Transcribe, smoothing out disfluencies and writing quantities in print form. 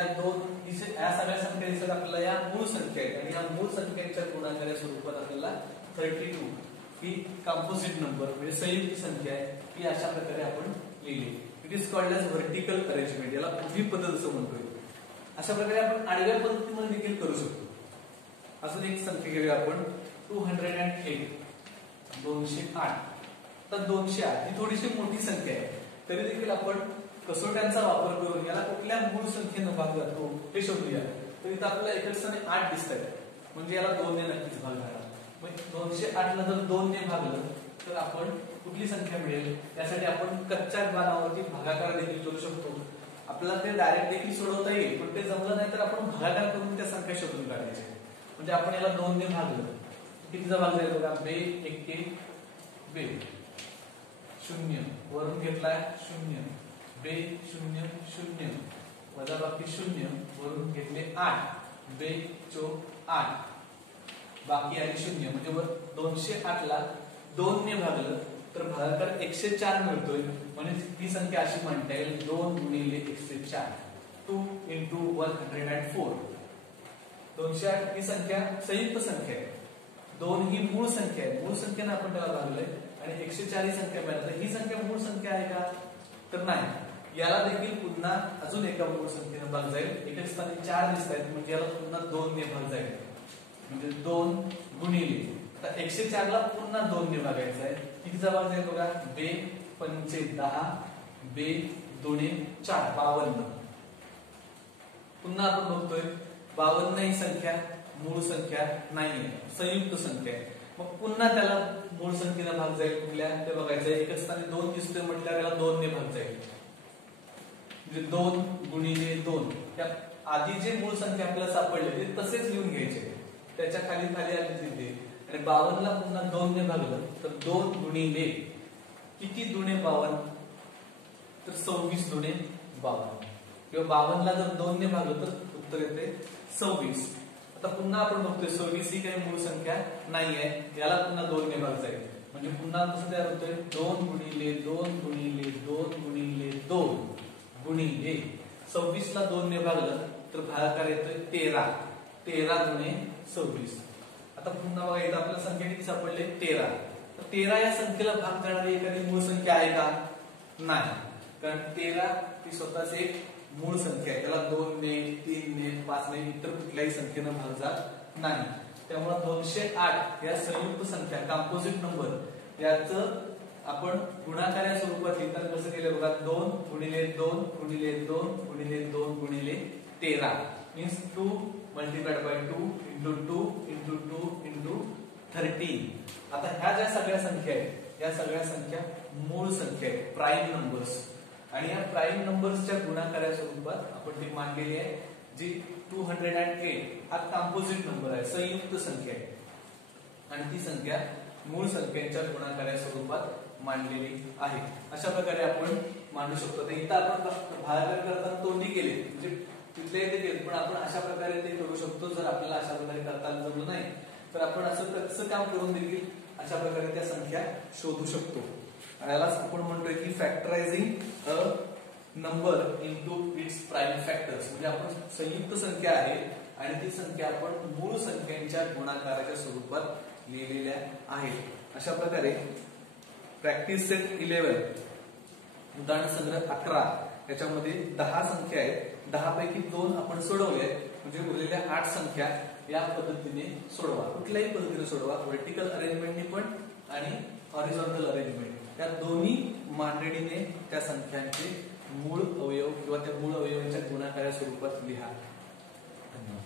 या सगळ्या संख्या दिसत आपल्याला या मूळ संख्या आहेत आणि या मूळ संख्यांच्या गुणाकारा स्वरूपात आपल्याला 32 ही कंपोजिट नंबर म्हणजे संयुक्त संख्या आहे ही अशा प्रकारे आपण लिहिली. It is called as vertical arrangement. याला उभी पद्धत असं म्हणतोय. अशा प्रकारे आपण आडव्या पद्धतीमध्ये देखील करू शकतो. अजून एक संख्या घेऊया आपण 208 208. तर 208 ही थोडीशी मोठी संख्या आहे तरी देखील आपण कसोट्यांचा वापर करून याला कुठल्या मूळ संख्येनं भाग जातो हे शोधूया. तर इथं आपल्याला एका स्थानी 8 दिसतात म्हणजे याला 2 ने नक्कीच भाग जाणार. मग 208 ला जर 2 ने भागलं तर आपण कुठली संख्या मिळेल यासाठी आपण कच्च्या बाणावरती भागाकार देखील करू शकतो. आपल्याला ते डायरेक्ट देखील सोडवता येईल पण ते जमलं नाही तर आपण भागाकार करून त्या संख्या शोधून काढायच्या. म्हणजे आपण याला 2 ने भागलं कितीचा भाग जाईल बघा. 2 1 2 0 वरून घेतलाय 0 2 0 0 वजा बाकी 0 वरून घेतले 8 2 4 8 बाकी आहे 0 म्हणजे 208 ला 2 ने भागलं तर भागाकार 104 मिळतोय. म्हणजे ही संख्या अशी म्हणता येईल 2 गुणिले 104 2 into 104. 208 ही संख्या संयुक्त संख्या आहे. 2 ही मूळ संख्या आहे. मूळ संख्येने आपण त्याला भागलंय आणि 104 ही संख्या मिळाली. ही संख्या मूळ संख्या आहे का तर नाही. याला देखील पुन्हा अजून एका मूळ संख्येने भाग जाईल. एका स्थानी 4 दिसत आहेत म्हणजे याला पुन्हा 2 ने भाग जाईल म्हणजे 2 गुणिले आता 104 ला पुन्हा 2 ने भागायचं आहे. कितीचा भाग जाईल बघा 2 पंचे 10 2 दुणे 4 52. पुन्हा आपण बघतोय 52 ही संख्या मूळ संख्या नाहीये संयुक्त संख्या आहे. मग पुन्हा त्याला मूळ संख्येने भाग जाईल कुठल्या ते बघायचं. एका स्थानी 2 दिसतोय म्हटल्यावर त्याला 2 ने भाग जाईल म्हणजे 2 गुणिले 2. त्या आधी जे मूळ संख्या आपल्याला सापडले ते तसेच लिहून घ्यायचे. त्याच्या खाली खाली आली तिथे आणि 52 ला पुन्हा 2 ने भागलं तर 2 गुणिले किती दुणे 52 तर 26 दुणे 52 किंवा 52 ला जर 2 ने भागलं तर उत्तर येते 26. आता पुन्हा आपण बघतोय 26 ही काही मूळ संख्या नाहीये. याला पुन्हा 2 ने भाग जाईल म्हणजे पुन्हा कसं तयार होतोय 2 गुणिले 2 गुणिले 2 गुणिले 2 गुणिले 26 ला 2 ने भागलं तर भागाकार येतोय 13 13 दुणे 26. आता पुन्हा बघा इथं आपल्याला संख्या किती सापडले 13. तर 13 या संख्येला भाग करणारी एखादी मूळ संख्या आहे का नाही. कारण 13 ही स्वतःच एक मूळ संख्या आहे. त्याला 2 ने 3 ने 5 ने इतर कुठल्याही संख्येनं भाग जात नाही. त्यामुळे 208 या संयुक्त संख्या कंपोजिट नंबर याचं आपण गुणाकार्या स्वरूपात लिहिताना कसं केलं बघा 2 गुणिले 2 गुणिले 2 गुणिले 2 गुणिले 13 means 2 multiplied by 2 into 2 into 2 into 13. आता ह्या ज्या सगळ्या संख्या आहेत या सगळ्या संख्या मूळ संख्या आहेत प्राईम नंबर्स आणि या प्राईम नंबर्सच्या गुणाकार्या स्वरूपात आपण ती मांडलेली आहे जी 208 हा कंपोजिट नंबर आहे संयुक्त संख्या आहे आणि ती संख्या मूळ संख्यांच्या गुणाकार्या स्वरूपात मांडलेली आहे. अशा प्रकारे आपण मांडू शकतो. तर इथं आपण भागाकार करताना तोंडी केले म्हणजे तिथले ते केले पण आपण अशा प्रकारे ते करू शकतो. जर आपल्याला अशा प्रकारे करताना जमलं नाही तर आपण असं काम करून देखील अशा प्रकारे त्या संख्या शोधू शकतो. यालाच आपण म्हणतोय की factorising a number into its prime factors. म्हणजे आपण संयुक्त संख्या आहे आणि ती संख्या आपण मूळ संख्यांच्या गुणाकाराच्या स्वरूपात लिहिलेल्या आहेत. अशा प्रकारे प्रॅक्टिस सेट 11 उदाहरण संग्रह 11 याच्यामध्ये 10 संख्या आहेत. 10 पैकी 2 आपण सोडवले म्हणजे उरलेल्या 8 संख्या या पद्धतीने सोडवा. कुठल्याही पद्धतीने सोडवा व्हर्टिकल अरेंजमेंटने पण आणि हॉरिझॉन्टल अरेंजमेंट या दोन्ही मांडणीने त्या संख्यांचे मूळ अवयव किंवा त्या मूळ अवयवांच्या गुणाकार्या स्वरूपात लिहा. धन्यवाद.